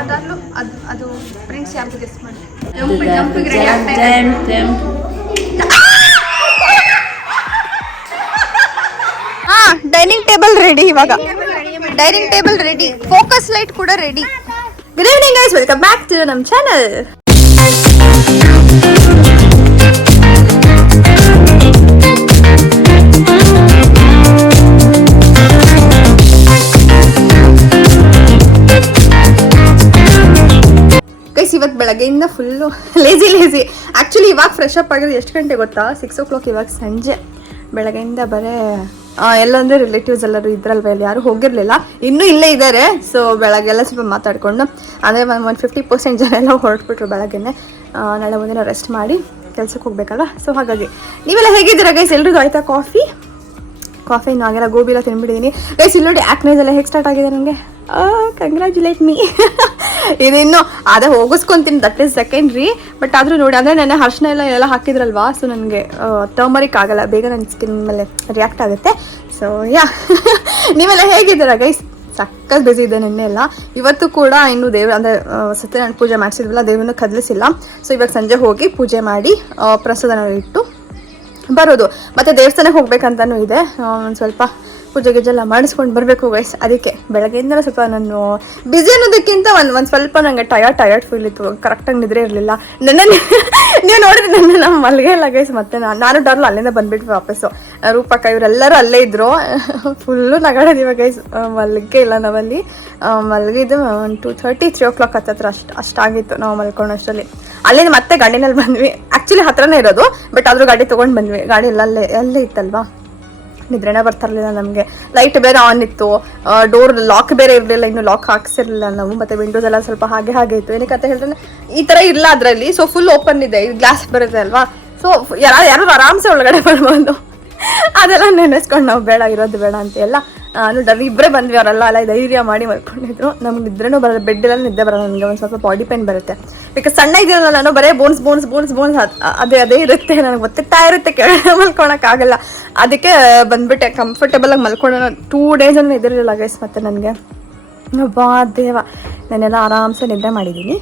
ಅದಲ್ಲೂ ಅದು ಪ್ರಿಂಟ್ಸ್ ಯಾರು ಗೆಸ್ ಮಾಡಿ. Dining table ready. ಇವಾಗ dining table ready, focus light ಕೂಡ ready. Good evening guys, welcome back to ನಮ್ಮ ಚಾನಲ್. ಗೈಸ್ ಇವತ್ತು ಬೆಳಗ್ಗೆಯಿಂದ ಫುಲ್ಲು ಲೇಜಿ ಆ್ಯಕ್ಚುಲಿ ಇವಾಗ ಫ್ರೆಶ್ ಅಪ್ ಆಗಿರೋದು ಎಷ್ಟು ಗಂಟೆ ಗೊತ್ತಾ? 6 o'clock. ಇವಾಗ ಸಂಜೆ. ಬೆಳಗ್ಗೆಯಿಂದ ಬರೇ ಎಲ್ಲಂದರೆ ರಿಲೇಟಿವ್ಸ್ ಎಲ್ಲರೂ ಇದ್ರಲ್ವ, ಇಲ್ಲಿ ಯಾರು ಹೋಗಿರಲಿಲ್ಲ, ಇನ್ನೂ ಇಲ್ಲೇ ಇದ್ದಾರೆ. ಸೊ ಬೆಳಗ್ಗೆಲ್ಲ ಸ್ವಲ್ಪ ಮಾತಾಡಿಕೊಂಡು ಅಂದರೆ 50% ಜನ ಎಲ್ಲ ಹೊರಟ್ಬಿಟ್ರು ಬೆಳಗ್ಗೆನೆ. ನಾಳೆ ಒಂದಿನ ರೆಸ್ಟ್ ಮಾಡಿ ಕೆಲ್ಸಕ್ಕೆ ಹೋಗ್ಬೇಕಲ್ಲ. ಸೊ ಹಾಗಾಗಿ ನೀವೆಲ್ಲ ಹೇಗಿದ್ದೀರಾ ಗೈಸ್? ಎಲ್ರಿಗೂ ಆಯಿತಾ ಕಾಫಿ ಇನ್ನೂ ಆಗಿಲ್ಲ. ಗೋಬಿ ಎಲ್ಲ ತಿನ್ಬಿಟ್ಟಿದ್ದೀನಿ ಗೈಸ್. ಇಲ್ಲಿ ನೋಡಿ ಆ್ಯಕ್ನೇಸ್ ಎಲ್ಲ ಹೇಗೆ ಸ್ಟಾರ್ಟ್ ಆಗಿದೆ ನನಗೆ. Congratulate me. ಇದಿನ್ನು ಅದೇ ಹೋಗಿಸ್ಕೊತೀನಿ, ದಟ್ ಈಸ್ ಸೆಕೆಂಡ್ರಿ. ಬಟ್ ಆದರೂ ನೋಡಿ, ಅಂದರೆ ನೆನ್ನೆ ಅರ್ಶಿನ ಎಲ್ಲ ಹಾಕಿದ್ರಲ್ವಾ, ಸೊ ನನಗೆ ಟರ್ಮರಿಕ್ ಆಗಲ್ಲ, ಬೇಗ ನನ್ನ ಸ್ಕಿನ್ ಮೇಲೆ ರಿಯಾಕ್ಟ್ ಆಗುತ್ತೆ. ಸೊ ಯಾ ನೀವೆಲ್ಲ ಹೇಗಿದ್ದೀರಾ ಗೈಸ್? ಸಕ್ಕತ್ ಬಿಸಿ ಇದೆ. ನಿನ್ನೆ ಎಲ್ಲ ಇವತ್ತು ಕೂಡ ಇನ್ನೂ ದೇವ್ರ ಅಂದರೆ ಸತ್ಯನಾರಾಯಣ ಪೂಜೆ ಮಾಡಿಸಿದ್ವಲ್ಲ, ದೇವ್ರನ್ನ ಕದಲಿಸಿಲ್ಲ. ಸೊ ಇವಾಗ ಸಂಜೆ ಹೋಗಿ ಪೂಜೆ ಮಾಡಿ ಪ್ರಸಾದನ ಇಟ್ಟು ಬರೋದು. ಮತ್ತು ದೇವಸ್ಥಾನಕ್ಕೆ ಹೋಗ್ಬೇಕಂತನೂ ಇದೆ. ಒಂದು ಸ್ವಲ್ಪ ಪೂಜೆ ಗಿಜೆಲ್ಲ ಮಾಡಿಸ್ಕೊಂಡು ಬರಬೇಕು ಗೈಸ್. ಅದಕ್ಕೆ ಬೆಳಗ್ಗೆಯಿಂದ ಸ್ವಲ್ಪ ನಾನು ಬ್ಯುಸಿ ಅನ್ನೋದಕ್ಕಿಂತ ಒಂದು ಸ್ವಲ್ಪ ನನಗೆ ಟಯರ್ಡ್ ಫೀಲ್ ಇತ್ತು. ಕರೆಕ್ಟಾಗಿ ನಿದ್ರೆ ಇರಲಿಲ್ಲ. ನನ್ನ ನೀವು ನೋಡಿದ್ರೆ ನನ್ನ ನಮ್ಮ ಮಲ್ಗೆ ಇಲ್ಲ ಗೈಸ್. ಮತ್ತು ನಾನು ಡರ್ಲು ಅಲ್ಲಿಂದ ಬಂದುಬಿಟ್ವಿ ವಾಪಸ್ಸು. ರೂಪಕ್ಕ ಇವರೆಲ್ಲರೂ ಅಲ್ಲೇ ಇದ್ದರು. ಫುಲ್ಲು ನಗಾಡೋದಿವ ಗೈಸ್. ಮಲ್ಗೆ ಇಲ್ಲ ನಾವಲ್ಲಿ. ಮಲ್ಗಿದ್ದು 2:30 3 o'clock ಹತ್ತತ್ರ ಅಷ್ಟಾಗಿತ್ತು ನಾವು ಮಲ್ಕೊಂಡು ಅಷ್ಟರಲ್ಲಿ. ಅಲ್ಲಿಂದ ಮತ್ತೆ ಗಾಡಿನಲ್ಲಿ ಬಂದ್ವಿ. ಆ್ಯಕ್ಚುಲಿ ಹತ್ರನೇ ಇರೋದು, ಬಟ್ ಆದರೂ ಗಾಡಿ ತೊಗೊಂಡು ಬಂದ್ವಿ. ಗಾಡಿ ಅಲ್ಲೇ ಇತ್ತಲ್ವಾ, ನಿದ್ರೆನೇ ಬರ್ತಾರಲಿಲ್ಲ ನಮಗೆ. ಲೈಟ್ ಬೇರೆ ಆನ್ ಇತ್ತು, ಡೋರ್ ಲಾಕ್ ಬೇರೆ ಇರಲಿಲ್ಲ, ಇನ್ನು ಲಾಕ್ ಹಾಕ್ಸಿರಲಿಲ್ಲ ನಾವು. ಮತ್ತು ವಿಂಡೋಸ್ ಎಲ್ಲ ಸ್ವಲ್ಪ ಹಾಗೆ ಇತ್ತು. ಏನಕ್ಕೆ ಅಂತ ಹೇಳಿದ್ರೆ ಈ ಥರ ಇಲ್ಲ ಅದರಲ್ಲಿ. ಸೊ ಫುಲ್ ಓಪನ್ ಇದೆ, ಗ್ಲಾಸ್ ಬರುತ್ತೆ ಅಲ್ವಾ. ಸೊ ಯಾರು ಆರಾಮ್ಸೆ ಒಳಗಡೆ ಬರ್ಬೋದು. ಅದೆಲ್ಲ ನೆನೆಸ್ಕೊಂಡು ನಾವು ಬೇಡ, ಇರೋದು ಬೇಡ ಅಂತ ಎಲ್ಲ ಡರ್ ಇಬ್ಬರೇ ಬಂದ್ವಿ. ಅವರೆಲ್ಲ ಧೈರ್ಯ ಮಾಡಿ ಮಲ್ಕೊಂಡಿದ್ರು. ನಮ್ಗೆ ನಿದ್ರೆನೂ ಬರೋಲ್ಲ, ಬೆಡ್ಡೆಲ್ಲ ನಿದ್ದೆ ಬರೋಲ್ಲ ನನಗೆ. ಒಂದು ಸ್ವಲ್ಪ ಬಾಡಿ ಪೇನ್ ಬರುತ್ತೆ, ಬಿಕಾಸ್ ಸಣ್ಣ ಇದೆಯಲ್ಲ ನಾನು, ಬರೀ ಬೋನ್ಸ್ ಅದೇ ಇರುತ್ತೆ. ನನಗೆ ಗೊತ್ತಿರ್ತಾ ಇರುತ್ತೆ, ಕೆಳಗೆ ಮಲ್ಕೊಳಕ್ಕಾಗಲ್ಲ. ಅದಕ್ಕೆ ಬಂದ್ಬಿಟ್ಟೆ ಕಂಫರ್ಟೇಬಲಾಗಿ ಮಲ್ಕೊಳ್ಳೋಣ. 2 days ಇದಿರಲಿಲ್ಲ ಗೈಸ್. ಮತ್ತು ನನಗೆ ದೇವ ನಾನೆಲ್ಲ ಆರಾಮ್ಸೆ ನಿದ್ದೆ ಮಾಡಿದ್ದೀನಿ.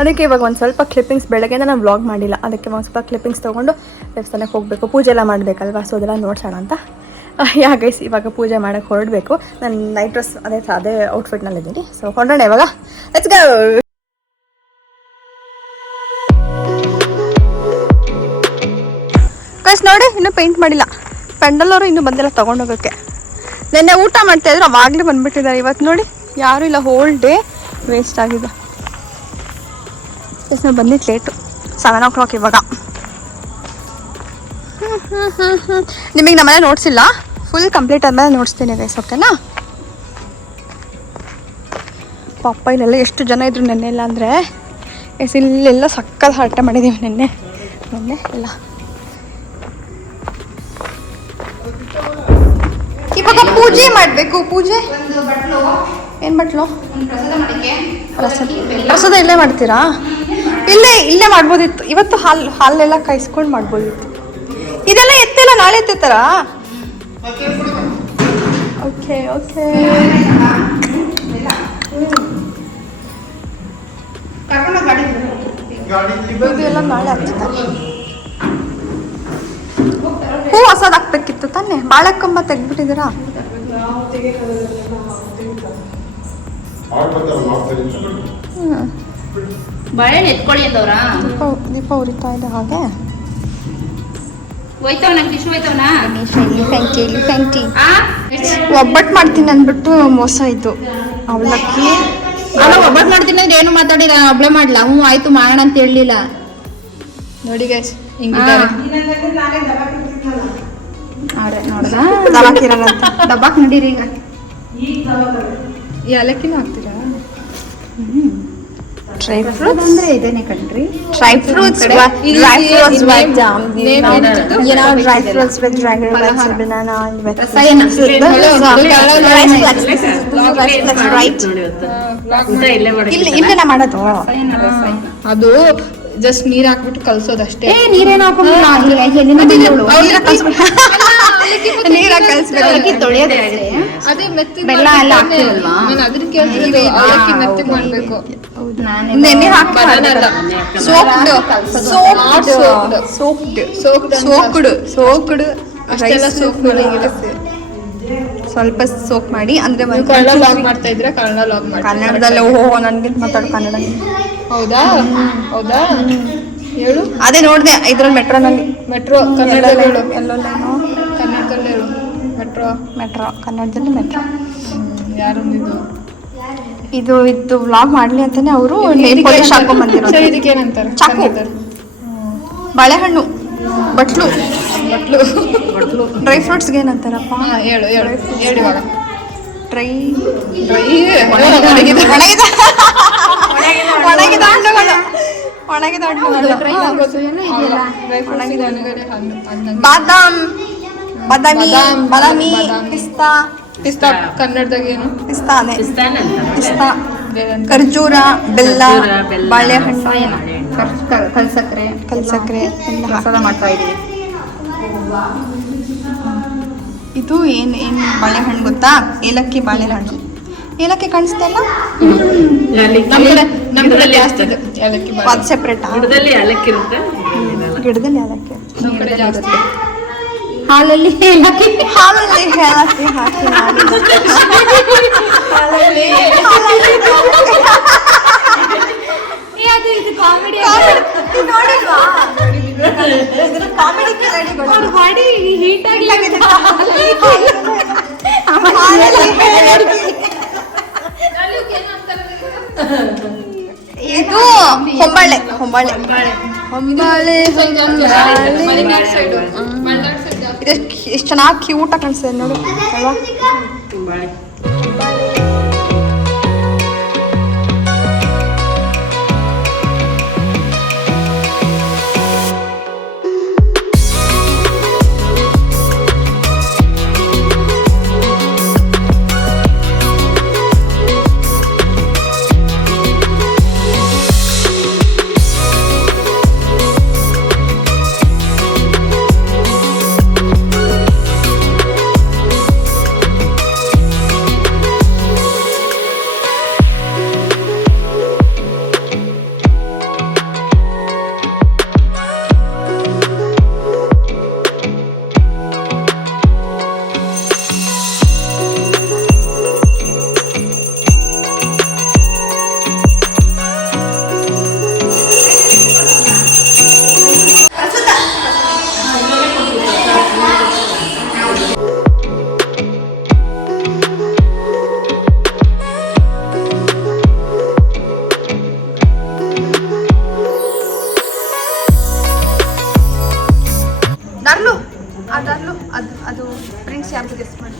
ಅದಕ್ಕೆ ಇವಾಗ ಒಂದು ಸ್ವಲ್ಪ ಕ್ಲಿಪ್ಪಿಂಗ್ಸ್, ಬೆಳಗ್ಗೆಯಿಂದ ನಾನು ವ್ಲಾಗ್ ಮಾಡಿಲ್ಲ, ಅದಕ್ಕೆ ಒಂದು ಸ್ವಲ್ಪ ಕ್ಲಿಪ್ಪಿಂಗ್ಸ್ ತೊಗೊಂಡು ದೇವಸ್ಥಾನಕ್ಕೆ ಹೋಗಬೇಕು, ಪೂಜೆ ಎಲ್ಲ ಮಾಡಬೇಕಲ್ವಾ. ಸೊ ಅದೆಲ್ಲ ನೋಡ್ಸೋಣ ಅಂತ. ಗೈಸ್ ಇವಾಗ ಪೂಜೆ ಮಾಡೋಕ್ಕೆ ಹೊರಡಬೇಕು. ನಾನು ನೈಟ್ ಡ್ರೆಸ್ ಅದೇ ಔಟ್ಫಿಟ್ನಲ್ಲಿದ್ದೀನಿ. ಸೊ ಹೊರಡೋಣ ಇವಾಗ, ಲೆಟ್ಸ್ ಗೋ. ಗೈಸ್ ನೋಡಿ, ಇನ್ನೂ ಪೇಂಟ್ ಮಾಡಿಲ್ಲ. ಪೆಂಡಲ್ ಅವರು ಇನ್ನೂ ಬಂದಿಲ್ಲ ತೊಗೊಂಡೋಗೋಕ್ಕೆ. ನೆನ್ನೆ ಊಟ ಮಾಡ್ತಾಯಿದ್ರು, ಅವಾಗಲೇ ಬಂದುಬಿಟ್ಟಿದ್ದಾರೆ. ಇವತ್ತು ನೋಡಿ ಯಾರೂ ಇಲ್ಲ, ಹೋಲ್ ಡೇ ವೇಸ್ಟ್ ಆಗಿದೆ. ನಾವು ಬಂದಿದ್ದು ಲೇಟು, 7 o'clock ಇವಾಗ. ನಿಮಗೆ ನಮ್ಮನೆ ನೋಡ್ಸಿಲ್ಲ, ಫುಲ್ ಕಂಪ್ಲೀಟ್ ಆದಮೇಲೆ ನೋಡಿಸ್ತೀನಿ ಗೈಸ್, ಓಕೆನಾ? ಪಾಪ ಇಲ್ಲೆಲ್ಲ ಎಷ್ಟು ಜನ ಇದ್ರು ನೆನ್ನೆ ಎಲ್ಲ ಅಂದರೆ ಎಸ್. ಇಲ್ಲೆಲ್ಲ ಸಕ್ಕತ್ ಹರಟೆ ಮಾಡಿದ್ದೀವಿ ನೆನ್ನೆ ಎಲ್ಲ. ಇವಾಗ ಪೂಜೆ ಮಾಡಬೇಕು. ಪೂಜೆ ಏನು ಬಟ್ಲು? ಪ್ರಸಾದ ಇಲ್ಲೇ ಮಾಡ್ತೀರಾ? ಇಲ್ಲೇ ಮಾಡ್ಬೋದಿತ್ತು. ಇವತ್ತು ಹಾಲೆಲ್ಲ ಕಾಯಿಸ್ಕೊಂಡು ಮಾಡ್ಬೋದಿತ್ತು. ಇದೆಲ್ಲ ಎತ್ತಿಲ್ಲ, ನಾಳೆ ಎತ್ತಾರ. ಓಕೆ ಇದೆಲ್ಲ ನಾಳೆ ಆಗ್ತಿದ್ದಾರೆ. ಹೂ ಹೊಸದು ಹಾಕ್ಬೇಕಿತ್ತು ತಾನೆ. ಬಾಳೆಕಂಬ ತೆಗ್ದ್ಬಿಟ್ಟಿದ್ದೀರಾ? ದೀಪ ಉರಿತಾ ಇದೆ ಹಾಗೆ. ಒಬ್ಬಟ್ಟು ಮಾಡ್ತೀನಿ ಅಂದ್ಬಿಟ್ಟು ಮೋಸ ಆಯ್ತು. ಅವಲಕ್ಕಿ ಒಬ್ಬಟ್ಟು ಮಾಡ್ತೀನಿ ಅಂದ್ರೆ ಏನು ಮಾತಾಡಿಲ್ಲ, ಒಬ್ಳೆ ಮಾಡ್ಲಾ? ಹ್ಞೂ ಆಯ್ತು ಮಾಡೋಣ ಅಂತ ಹೇಳಲಿಲ್ಲ. ನೋಡಿ ಗೈಸ್ ದಬ್ಬಾಕ್ ನಡೀರಿ. ಈಗ ಈ ಅವಲಕ್ಕಿನೂ ಹಾಕ್ತೀರಾ? ಡ್ರೈ ಫ್ರೂಟ್ಸ್ ಅಂದ್ರೆ ಇದೇನೆ ಕಣ್ರಿ. Dry fruits with dragon nuts, banana with ಇಲ್ಲೇ ಮಾಡೋದು. ಅದು ಜಸ್ಟ್ ನೀರ್ ಹಾಕ್ಬಿಟ್ಟು ಕಲ್ಸೋದಷ್ಟೇ. ನೀರೇನು ಹಾಕೊಂಡು ನೀರಾಗಿ ಕಲ್ಸ್ಬೇಕು, ತೊಳೆಯೋದೇ. ಅದೇ ಮೆತ್ತಗೆ ಬೆಲ್ಲ ಎಲ್ಲ ಹಾಕ್ತೀವಲ್ವಾ? ನಾನು ಅದನ್ನ ಕೇಳ್ತಿರೋದು ಅವಲಕ್ಕಿ ಮೆತ್ತಗೆ ಮಾಡ್ಬೇಕು ನೆನೆ ಹಾಕಲ್ಲ ಸೋಕ್ಡ್ ಅಷ್ಟೆಲ್ಲ soak ಮಾಡಂಗಿಲ್ಲ. ಸ್ವಲ್ಪ ಸೋಕ್ ಮಾಡಿ ಅಂದ್ರೆ ನೀವು ಕನ್ನಡ ಲಾಗ್ ಮಾಡ್ತಾ ಇದ್ರೆ ಕನ್ನಡ ಲಾಗ್ ಮಾಡಿ ಕನ್ನಡದಲ್ಲಿ ಓಹೋ ನನ್ಗಿಂತ ಮಾತಾಡು ಕನ್ನಡ. ಹೌದಾ ಹೌದಾ ಹೇಳು. ಅದೇ ನೋಡ್ದೆ ಇದ್ರಲ್ಲಿ ಮೆಟ್ರೋನಲ್ಲಿ ಮೆಟ್ರೋ ಕನ್ನಡದಲ್ಲಿ ಹೇಳು. ಎಲ್ಲೆಲ್ಲೇನೋ ಕನ್ನಡದಲ್ಲಿ ಹೇಳು. ಮೆಟ್ರೋ ಕನ್ನಡದಲ್ಲಿ ಮೆಟ್ರೋ. ಯಾರೊಂದಿದ್ದು ಇದು ವ್ಲಾಗ್ ಮಾಡ್ಲಿ ಅಂತಾನೆ ಅವರು ನೇಲ್ ಪಾಲಿಶ್ ಹಾಕೊಂಡ್ ಬಂದಿರೋದು. ಸರಿ, ಇದಕ್ಕೆ ಏನಂತಾರೆ ಚಾಕು. ಕನ್ನಡದಲ್ಲಿ? ಬಾಳೆಹಣ್ಣು ಬಟ್ಲು ಬಟ್ಲು. ಡ್ರೈ ಫ್ರೂಟ್ಸ್ಗೆ ಏನಂತಾರಪ್ಪ? ಹಾ ಹೇಳು ಹೇಳು ಹೇಳು ಇವಾಗ. ಡ್ರೈ ಒಣಗಿದ ಒಣಗಿದ ಹಣ್ಣುಗಳು ಒಣಗಿದ ಹಣ್ಣುಗಳು ಬಾದಾಮಿ ಪಿಸ್ತಾ ಪಿಸ್ತಾ ಕನ್ನಡದಾಗ ಏನು? ಪಿಸ್ತಾ ಅದೇ ಪಿಸ್ತಾ ಖರ್ಜೂರ ಬೆಲ್ಲ ಬಾಳೆಹಣ್ಣು ಕಲ್ಸಕ್ರೆ ಕಲ್ಸಕ್ರೆ ಎಲ್ಲ ಪ್ರಸಾದ ಮಾಡ್ತಾ ಇದೀವಿ. ಇದು ಏನು ಬಾಳೆಹಣ್ಣು ಗೊತ್ತಾ? ಏಲಕ್ಕಿ ಬಾಳೆಹಣ್ಣು. ಏಲಕ್ಕಿ ಕಾಣಿಸ್ತಾ ಇಲ್ಲ? ನಮ್ಮ ಕಡೆ ಜಾಸ್ತಿ ಇದೆ ಏಲಕ್ಕಿ ಬಾಳೆ. ಅದು ಸೆಪ್ರೇಟಾ? ಗಿಡದಲ್ಲಿ ಏಲಕ್ಕಿ ಇರುತ್ತೆ. ಗಿಡದಲ್ಲಿ ಏಲಕ್ಕಿ. ನಮ್ಮ ಕಡೆ ಜಾಸ್ತಿ. ಹಾಲಲ್ಲಿ ಏಲಕ್ಕಿ ಹಾಲಲ್ಲಿ ಏಲಕ್ಕಿ ಹಾಕಿ ಮಾಡಿದ್ದು. ಇದು ಕಾಮಿಡಿ ನೋಡಿಲ್ವಾ? ಇದ್ರ ಕಾಮಿಡಿ ಕಿಲಾಡಿಗಳು. ಮಾಡಿ ಹೀಟ್ ಆಗಿದೆ. ಇದು ಹೊಂಬಾಳೆ ಹೊಂಬಾಳೆ ಹೊಂಬಾಳೆ ಇದು ಎಷ್ಟು ಚೆನ್ನಾಗಿ ಕ್ಯೂಟ್ ಆಗಿ ಕಾಣಿಸ್ತದೆ ನೋಡು ಅಲ್ವಾ? ಅದು ಪ್ರಿನ್ಸ್ ಯಾರ್ದು ಗೆಸ್ಟ್ ಮಾಡಿ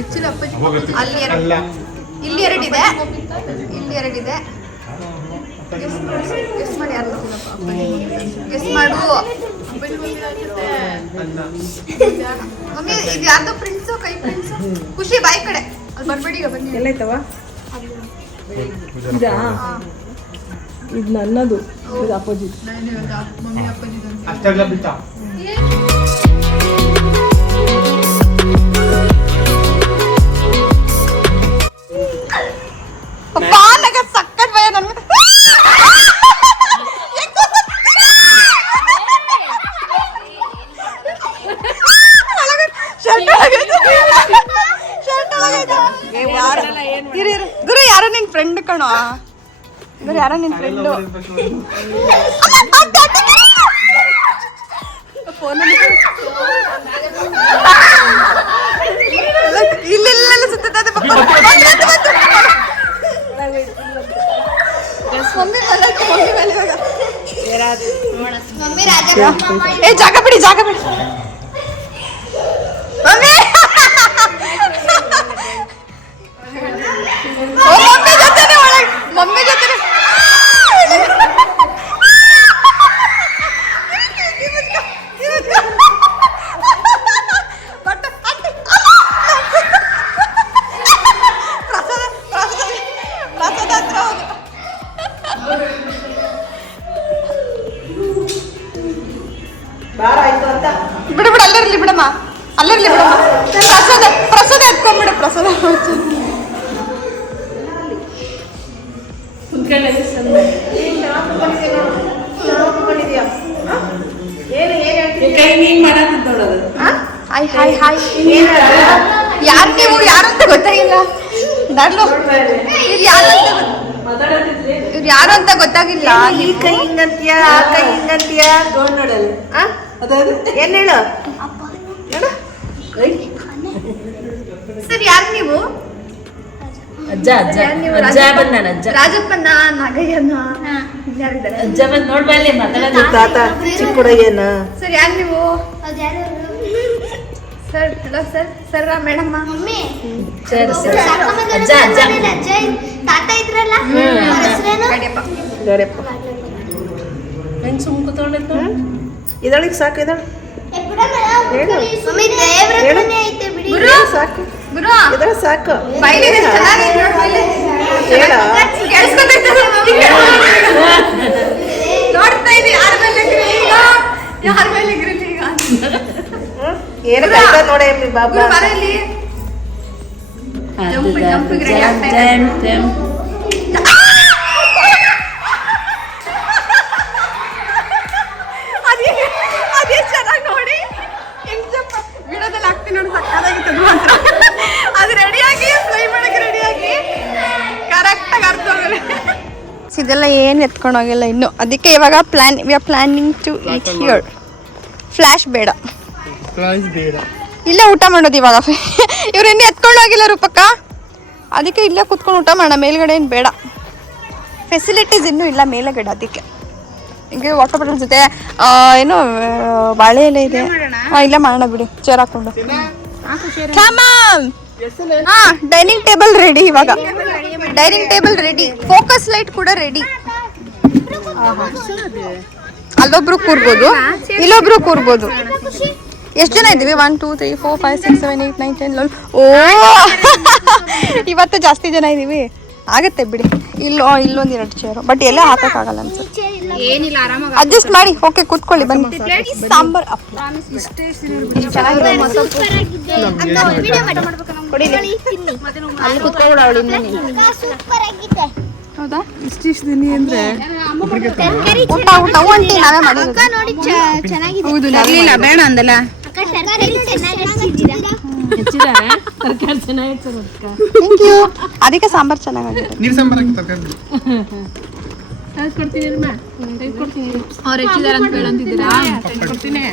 ಆಕ್ಚುಲಿ ಅಪ್ಪಾಜಿ ಅಲ್ಲಿ ಇಲ್ಲಿ ಎರಡಿದೆ ಇಲ್ಲಿ ಎರಡಿದೆ ಗೆಸ್ಟ್ ಮಾಡಿ ಯಾರು ಗೆಸ್ಟ್ ಮಾಡು ಮಮ್ಮಿ ಇದು ಯಾರ್ದು ಪ್ರಿನ್ಸು ಕೈ ಪ್ರಿನ್ಸು ಖುಷಿ ಬಾಯಿ ಕಡೆ ಅಲ್ಲಿ ಬರ್ಬೇಡಿ ಈಗ ಬನ್ನಿ ಎಲ್ಲೈತವ ಇದಾ ಇದು ನನ್ನದು ಇದು ಅಪೋಸಿಟ್ ಮಮ್ಮಿ ಅಪ್ಪಾಜಿ ಅಷ್ಟೆಲ್ಲ ಬಿಟ್ಟ ಅಪ್ಪ ನನಗೆ ಸಕ್ಕತ್ ಭಯ ನನಗೆ ಗುರು ಯಾರೋ ನಿನ್ ಫ್ರೆಂಡ್ ಕಣೋ ಗುರು ಯಾರೋ ನಿನ್ ಫ್ರೆಂಡು ಇಲ್ಲೆಲ್ಲ ಸುತ್ತದೆ ಏ ಜಾಗ ಬಿಡಿ ಜಾಗ ಬಿಡಿ ಮಮ್ಮಿ ಮಮ್ಮಿ ಜೊತೆನೆ ಒಳಗೆ ಮಮ್ಮಿ ಜೊತೆನೆ ಪ್ರಸಾದ ಹಾಯ್ ಹಾಯ್ ಹಾಯ್ ಯಾರು ನೀವು ಯಾರು ಅಂತ ಗೊತ್ತಾಗಿಲ್ಲ ದಾಡ್ಲು ಇವ್ರು ಯಾರು ಅಂತ ಗೊತ್ತಾಗಿಲ್ಲ ಈ ಕೈ ಹಿಂಗಂತೀಯ ಆ ಕೈ ಹಿಂಗಂತೀಯ ನೋಡಲ್ಲ ಏನ್ ಹೇಳು ಸರ್ ಯಾರು ನೀವು ಅಜ್ಜ ಅಜ್ಜ ಅಜ್ಜ ಬಂದಾನ ಅಜ್ಜ ರಾಜಪ್ಪನ ನಾಗಯ್ಯನ ಯಾರಿದ್ದಾರೆ ಅಜ್ಜ ಬಂದ್ ನೋಡ್ಬಲ್ಲಿ ಮಾತಾಡೋದು ತಾತ ಚಿಕ್ಕ ಹುಡುಗೇನ ಸರ್ ಯಾರು ನೀವು sir hello sir sir madam ಸರಿ ಸರಿ ಅಜ್ಜ ಅಜ್ಜ ತಾತ ಇದ್ರಲ್ಲ ಗಡಿಯಪ್ಪ ಗೌರಪ್ಪ ಹೆಂಗ್ ಸುಮ್ ಕೂತ್ಕೊಂಡಿತ್ತು ಇದೊಳಗೆ ಸಾಕು ಇದೊಳಗೆ ಗುರು ಸಾಕು ಗುರು ಇದ್ರ ಸಾಕು ಬೈಲಿದೆ ಚೆನ್ನಾಗಿದೆ ನೋಡು ಬೈಲಿ. ಹೇಳ ಕೇಳಿಸ್ಕೊತೈತೆ ನೋಡ್ತಾ ಇದ್ದಿ ಯಾರ ಮೇಲೆ ಎಗರಲಿ ಈಗ ಯಾರ ಮೇಲೆ ಎಗರಲಿ ಈಗ ಏನು ಕಲ್ತ ನೋಡೆ ಬಾಬಾ ಗುರು ಬರಲಿ ಜಂಪಿಗೆ ರೆಡಿ ಆಗ್ತಾ ಇದೆ ಅದೇ ಚೆನ್ನಾಗಿ ನೋಡಿ ಹೆಂಗ್ ಜಂಪ್ ವಿಡಿಯೋದಲ್ಲಿ ಹಾಕ್ತೀನಿ ನೋಡಿ ಸಕ್ಕತ್ತಾಗಿತ್ತು ಅದು ಮಾತ್ರ ಅದು ರೆಡಿಯಾಗಿ ಫ್ಲೈ ಮಾಡಕ್ಕೆ ರೆಡಿಯಾಗಿ ಕರೆಕ್ಟಾಗಿ ಅರ್ಥ ಹೋಗಲ್ಲ ಇದೆಲ್ಲ ಏನು ಎತ್ಕೊಂಡು ಹೋಗಿಲ್ಲ ಇನ್ನು ಅದಕ್ಕೆ ಇವಾಗ we are planning to eat here flash ಬೇಡ ಇಲ್ಲೇ ಊಟ ಮಾಡೋದು ಇವಾಗ ಇವ್ರು ಇನ್ನೂ ಎತ್ಕೊಂಡು ಹೋಗಿಲ್ಲ ರೂಪಕ್ಕ ಅದಕ್ಕೆ ಇಲ್ಲೇ ಕುತ್ಕೊಂಡು ಊಟ ಮಾಡೋಣ ಮೇಲ್ಗಡೆ ಏನು ಬೇಡ ಫೆಸಿಲಿಟೀಸ್ ಇನ್ನೂ ಇಲ್ಲ ಮೇಲ್ಗಡೆ ಅದಕ್ಕೆ ಈಗ ವಾಟರ್ ಬಾಟಲ್ ಜೊತೆ ಏನು ಬಾಳೆ ಎಲೆ ಇದೆ ಇಲ್ಲೇ ಮಾಡೋಣ ಬಿಡಿ ಚೇರ್ ಹಾಕೊಂಡು ಡೈನಿಂಗ್ ಟೇಬಲ್ ರೆಡಿ ಇವಾಗ dining table ready focus light ಕೂಡ ರೆಡಿ ಅಲ್ಲೊಬ್ರು ಕೂರ್ಬೋದು ಇಲ್ಲೊಬ್ರು ಕೂರ್ಬೋದು ಎಷ್ಟು ಜನ ಇದ್ದೀವಿ 1 2 3 4 5 6 7 8 9 10 11 ಓ ಇವತ್ತು ಜಾಸ್ತಿ ಜನ ಇದ್ದೀವಿ ಆಗತ್ತೆ ಬಿಡಿ ಇಲ್ಲೊಂದು 2 ಚೇರು ಬಟ್ ಎಲ್ಲ ಹಾಕೋಕ್ಕಾಗಲ್ಲ ಅನ್ಸುತ್ತೆ ಏನಿಲ್ಲ ಆರಾಮಾಗಿ ಅಡ್ಜಸ್ಟ್ ಮಾಡಿ ಓಕೆ ಕೂತ್ಕೊಳ್ಳಿ ಬನ್ನಿ ಸಾಂಬಾರ್ ಅಲ್ಲಿ ಕುತ್ಕೊಬಿಡ ಅವಳು ಹೌದಾ ಇಷ್ಟಿಷ್ಟು ದಿನ ಅಂದ್ರೆ ಊಟ ಊಟ ಒಂಟಿ ನಾವೇ ಮಾಡಿರೋದು ನೋಡಿ ಚೆನ್ನಾಗಿದೆ ಹೌದು ಇರ್ಲಿಲ್ಲ ಬೇಡ ಅಂದಲ್ಲ ಹೆಚ್ಚಿದಾರ ತರಕಾರಿ ಚೆನ್ನಾಗಿತ್ತು ಥ್ಯಾಂಕ್ ಯು ಅದಕ್ಕೆ ಸಾಂಬಾರ್ ಚೆನ್ನಾಗಿದೆ ನೀರು ಸಾಂಬಾರ್ ಹಾಕಿ ತರಕಾರಿ ಕೊಡ್ತೀನಿ ಅವ್ರು ಹೆಚ್ಚಿದಾರ ಅಂತ ಬೇಡ ಅಂತಿದ್ದೀರಾ ಕೊಡ್ತೀನಿ